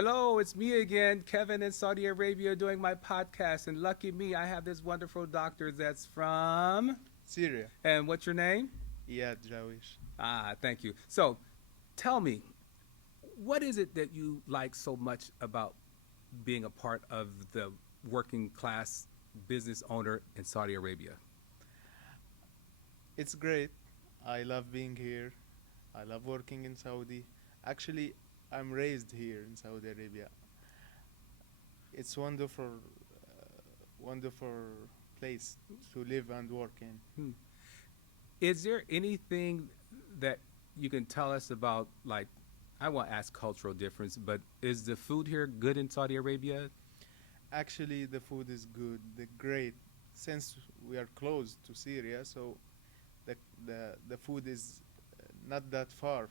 Hello, it's me again, Kevin in Saudi Arabia doing my podcast. And lucky me, I have this wonderful doctor that's from. Syria. And what's your name? Iyad Jawish. Ah, thank you. So tell me, what is it that you like so much about being a part of the working class business owner in Saudi Arabia? It's great. I love being here. I love working in Saudi. Actually, I'm raised here in Saudi Arabia. It's wonderful place to live and work in. Hmm. Is there anything that you can tell us about, like, I won't ask cultural difference, but is the food here good in Saudi Arabia? Actually, the food is good. The great. Since we are close to Syria, so the the food is not that far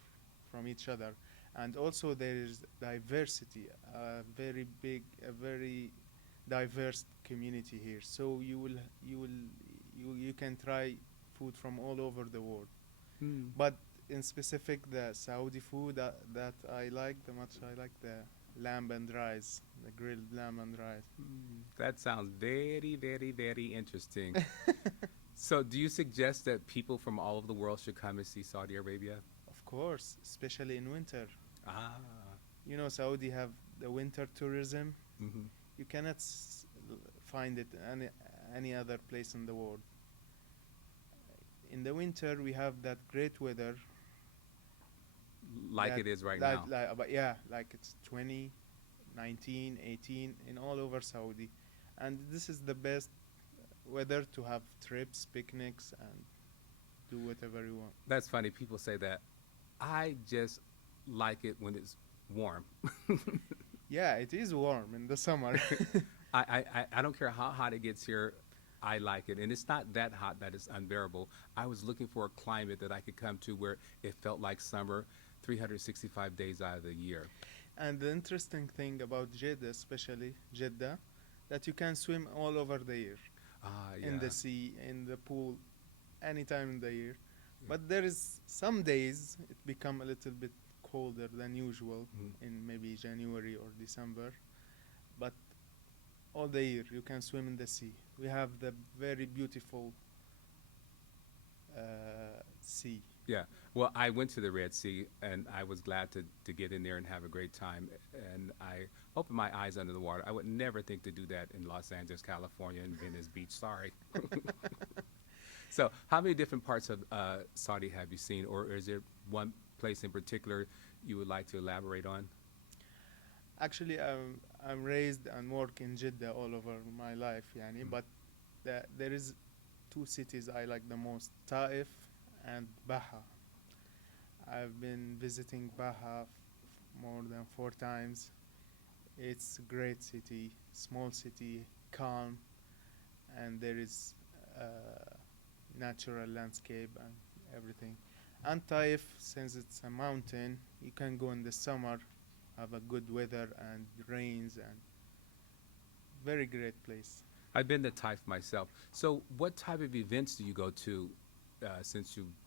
from each other, and also there is diversity. A very diverse community here. So you can try food from all over the world. Hmm. But in specific, the Saudi food that I like the much, I like the lamb and rice, the grilled lamb and rice. That sounds very, very, very interesting. So, do you suggest that people from all over the world should come and see Saudi Arabia? Of course, especially in winter. Ah, You know, Saudi have the winter tourism. hmm, You cannot find it any other place in the world. In the winter, we have that great weather. like it is right That now. but yeah, like it's 20, 19, 18 in all over Saudi, and this is the best weather to have trips, picnics, and do whatever you want. That's funny. People say that. I just like it when it's warm. Yeah, it is warm in the summer. I don't care how hot it gets here. I like it, and it's not that hot that it's unbearable. I was looking for a climate that I could come to where it felt like summer, 365 days out of the year. And the interesting thing about Jeddah, especially Jeddah, that you can swim all over the year Ah, in the yeah. sea, in the pool, anytime in the year. Yeah. But there is some days it become a little bit colder than usual Mhm. in maybe January or December. But all the year you can swim in the sea. We have the very beautiful sea. Yeah. Well, I went to the Red Sea and I was glad to get in there and have a great time. And I opened my eyes under the water. I would never think to do that in Los Angeles, California, and Venice Beach. Sorry. So, how many different parts of Saudi have you seen, or is there one place in particular you would like to elaborate on? Actually, I'm raised and work in Jeddah all over my life, yani. Mm. But there is two cities I like the most: Taif and Baha. I've been visiting Baha more than 4 times. It's a great city, small city, calm, and there is natural landscape and everything. And Taif, since it's a mountain, you can go in the summer, have a good weather and rains, and very great place. I've been to Taif myself. So, what type of events do you go to since you've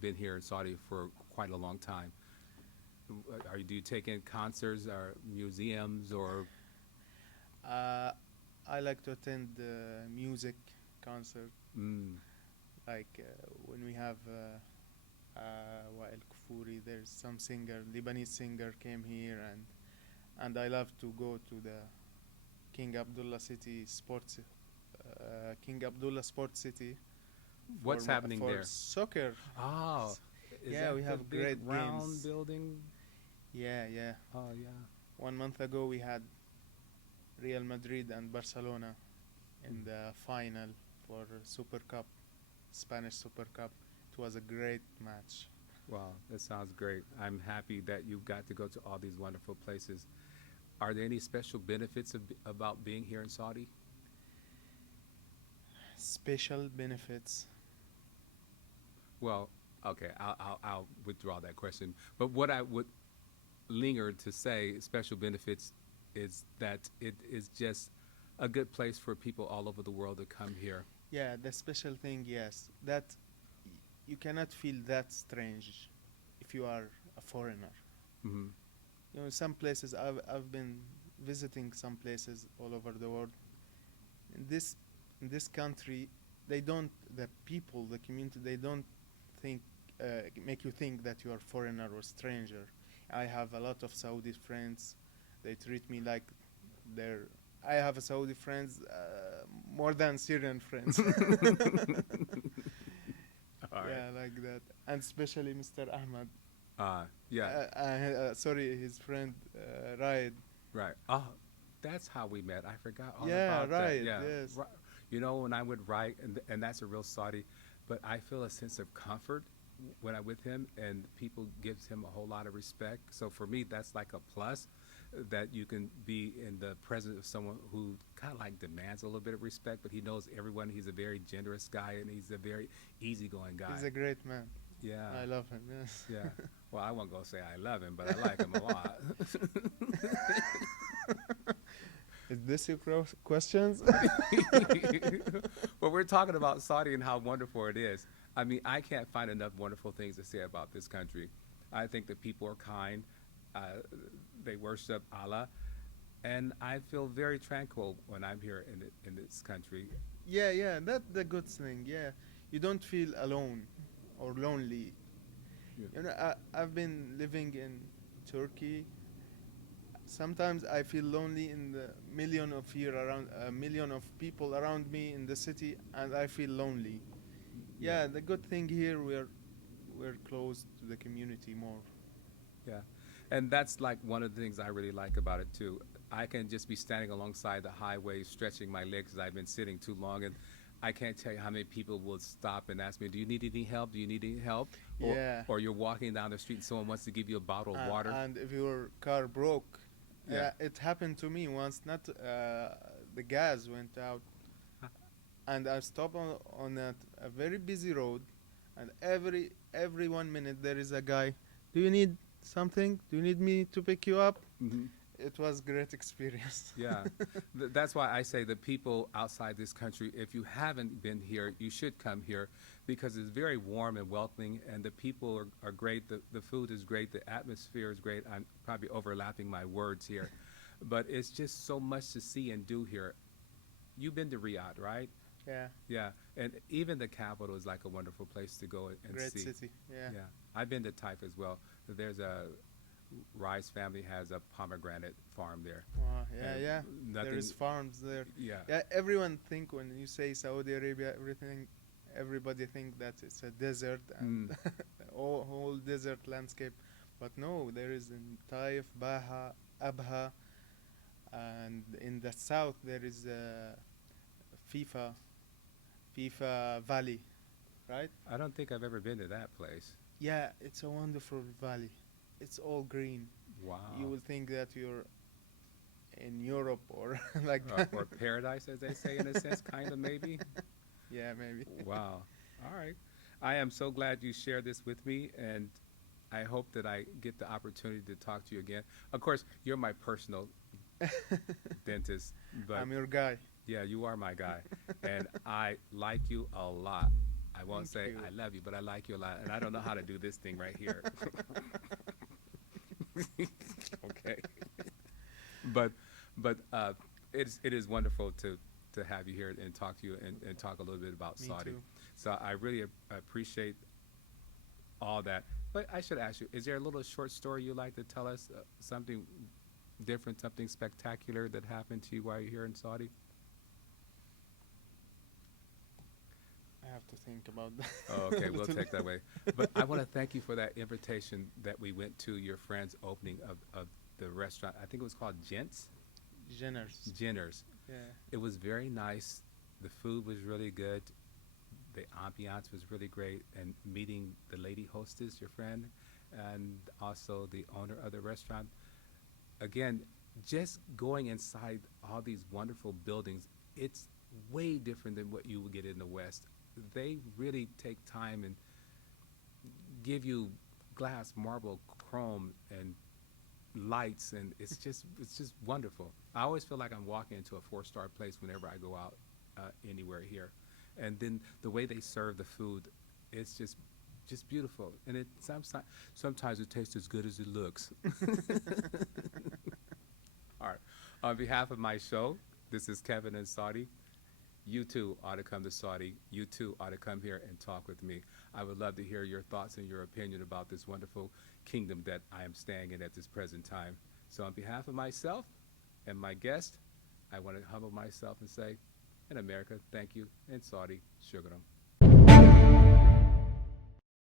been here in Saudi for quite a long time? Do you take in concerts or museums or? Uh, I like to attend music concert, Mm, like when we have Wael Kufuri. There's some singer, Lebanese singer, came here, and I love to go to the King Abdullah City Sports, King Abdullah Sports City what's happening for there? soccer. Oh, S- is Yeah, that we the have big great round games. building? Yeah, yeah. Oh, yeah. 1 month ago we had Real Madrid and Barcelona in Mm. the final for Super Cup, Spanish Super Cup. It was a great match. Wow, that sounds great. I'm happy that you got to go to all these wonderful places. Are there any special benefits about being here in Saudi? Special benefits. Well, okay, I'll withdraw that question. But what I would linger to say, special benefits, is that it is just a good place for people all over the world to come here. Yeah, the special thing, yes, that you cannot feel that strange if you are a foreigner. Hmm. You know, some places I've been visiting some places all over the world. In this country, they don't the people the community they don't think make you think that you are foreigner or stranger. I have a lot of Saudi friends. They treat me like they're. I have a Saudi friends more than Syrian friends. All right. Yeah, like that, and especially Mr. Ahmad. Yeah. Sorry, his friend Raed. Right. Oh, that's how we met. I forgot all Yeah, about that. right. Yeah. Yes. You know, when I would write, and that's a real Saudi, but I feel a sense of comfort when I'm with him, and people gives him a whole lot of respect. So for me, that's like a plus that you can be in the presence of someone who kind of like demands a little bit of respect, but he knows everyone. He's a very generous guy, and he's a very easygoing guy. He's a great man. Yeah. I love him. Yes. Yeah. Well, I won't go say I love him, but I like him a lot. Is this your questions? Well, we're talking about Saudi and how wonderful it is. I mean, I can't find enough wonderful things to say about this country. I think the people are kind. Uh, they worship Allah, and I feel very tranquil when I'm here in this country. Yeah, yeah. That's the good thing. Yeah, you don't feel alone or lonely. Yeah. You know, I've been living in Turkey. Sometimes I feel lonely in the million of here around a million of people around me in the city, and I feel lonely. Yeah, the good thing here we're close to the community more. Yeah. And that's like one of the things I really like about it too. I can just be standing alongside the highway, stretching my legs because I've been sitting too long, and I can't tell you how many people will stop and ask me, "Do you need any help? Do you need any help?" Or, Yeah. or you're walking down the street and someone wants to give you a bottle of water. And if your car broke, Yeah. it happened to me once. Not the gas went out, Huh. and I stopped on a very busy road, and every 1 minute there is a guy. Do you need something? Do you need me to pick you up? Mhm. It was great experience. Yeah, that's why I say the people outside this country, if you haven't been here, you should come here because it's very warm and welcoming, and the people are great. The food is great. The atmosphere is great. I'm probably overlapping my words here, but it's just so much to see and do here. You've been to Riyadh, right? Yeah, Yeah, and even the capital is like a wonderful place to go and great see. city. Yeah. Yeah, I've been to Taif as well. There's a Rice family has a pomegranate farm there. Wow, yeah, And yeah. nothing- There is farms there. Yeah. Yeah, everyone think when you say Saudi Arabia, everybody think that it's a desert and whole desert landscape, but no, there is in Taif, Baha, Abha, and in the south there is FIFA, FIFA Valley, right? I don't think I've ever been to that place. Yeah, it's a wonderful valley. It's all green. Wow. You will think that you're in Europe or like that. Or paradise, as they say, in a sense, kind of maybe. Yeah, maybe. Wow. All right. I am so glad you shared this with me, and I hope that I get the opportunity to talk to you again. Of course, you're my personal dentist, but I'm your guy. yeah, you are my guy, and I like you a lot. I won't Thank say you. I love you, but I like you a lot, and I don't know how to do this thing right here. Okay. But it is wonderful to have you here and talk to you and talk a little bit about Me Saudi. too. So I really appreciate all that. But I should ask you, is there a little short story you'd like to tell us? Something different, something spectacular that happened to you while you're here in Saudi? I have to think about that. Oh, okay, we'll take that way. But I want to thank you for that invitation that we went to your friend's opening of the restaurant. I think it was called Gents? Jenners. Jenner's. Yeah. It was very nice. The food was really good. The ambiance was really great. And meeting the lady hostess, your friend, and also the owner of the restaurant. Again, just going inside all these wonderful buildings, it's way different than what you would get in the West. They really take time and give you glass, marble, chrome, and lights, and it's just wonderful. I always feel like I'm walking into a 4-star place whenever I go out anywhere here. And then the way they serve the food, it's just just beautiful. And it sometimes it tastes as good as it looks. All right. On behalf of my show, this is Kevin and Saudi. You too ought to come to Saudi. You too ought to come here and talk with me. I would love to hear your thoughts and your opinion about this wonderful kingdom that I am staying in at this present time. So, on behalf of myself and my guest, I want to humble myself and say, in America, thank you, and Saudi, shukran.